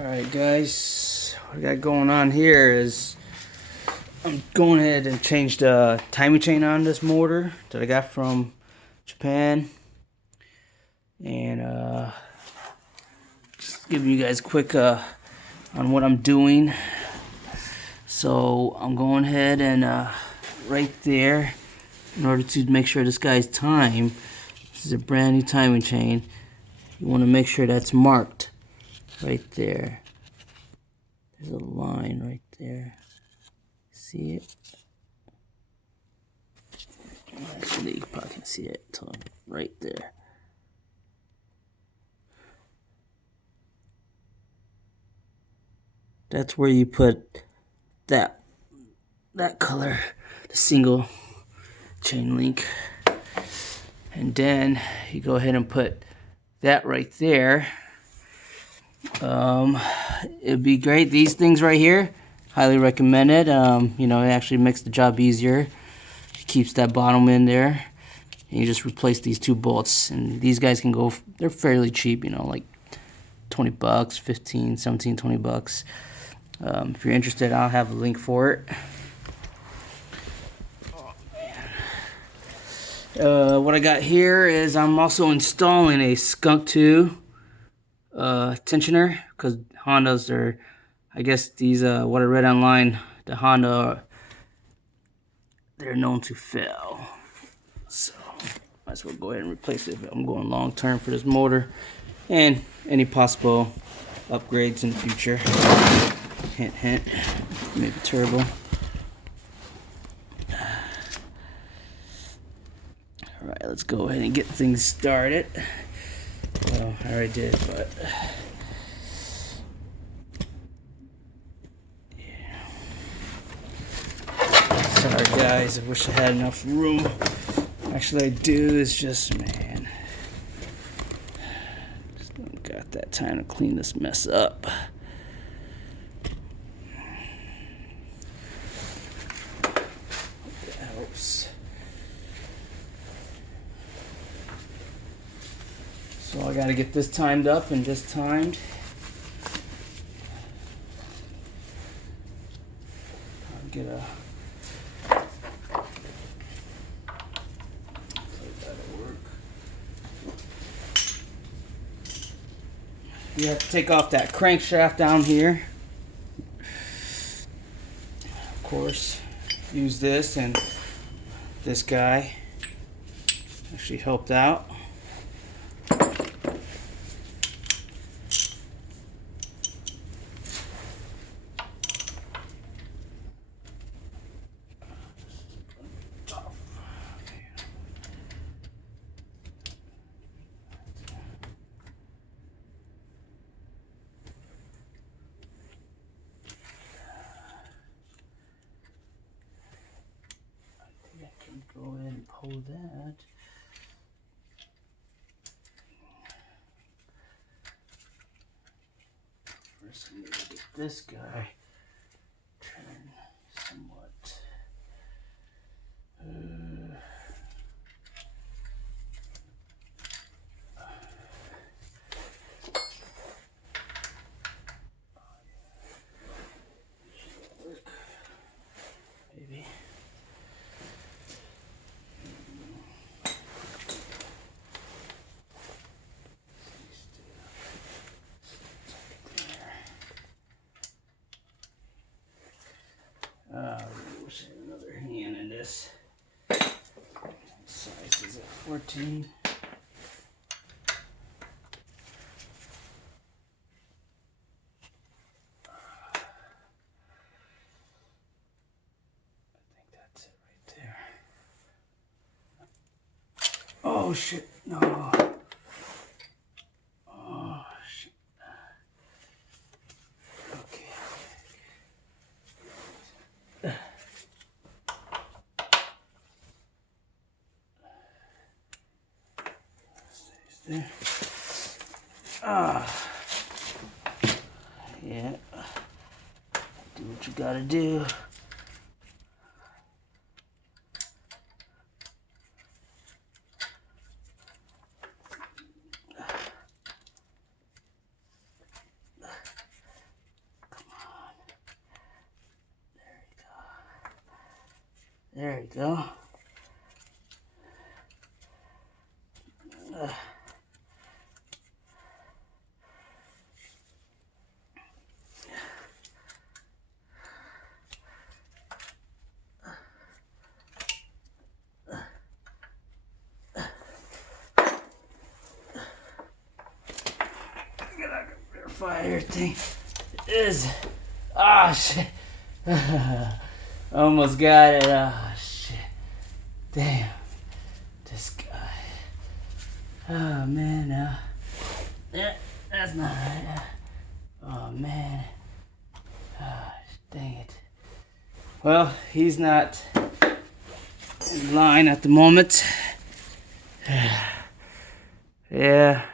Alright guys, what I got going on here is I'm going ahead and changed the timing chain on this motor that I got from Japan, and just giving you guys a quick on what I'm doing. So I'm going ahead and right there, in order to make sure this guy's time, this is a brand new timing chain, you want to make sure that's marked right there. There's a line right there. See it? Actually, you probably can see it until right there. That's where you put that color, the single chain link, and then you go ahead and put that right there. It'd be great. These things right here, highly recommended. You know, it actually makes the job easier. It keeps that bottom in there. And you just replace these two bolts, and these guys can go, they're fairly cheap, you know, like 20 bucks, 15, 17, 20 bucks. If you're interested, I'll have a link for it. What I got here is I'm also installing a Skunk 2 tensioner, because Hondas are, I guess these, what I read online, the Honda, they're known to fail. So might as well go ahead and replace it. I'm going long term for this motor and any possible upgrades in the future. Hint, hint. Maybe turbo. Alright, let's go ahead and get things started. Well, I already did, but yeah. Sorry guys, I wish I had enough room. Actually I do, it's just, man, just don't got that time to clean this mess up. That helps. So I gotta get this timed up and this timed. I'll get a you have to take off that crankshaft down here. Of course, use this, and this guy actually helped out. Go ahead and pull that. First, we need to get this guy turned somewhat. Maybe. I wish I had another hand in this. What size is it? 14. I think that's it right there. Oh shit, no. Oh shit. Okay. There. Yeah. Do what you gotta do. There you go. Verify everything is. Ah, shit. Almost got it. Ah, shit. Damn. This guy. Oh, man. Yeah, that's not right. Oh, man. Ah, dang it. Well, he's not in line at the moment. Yeah.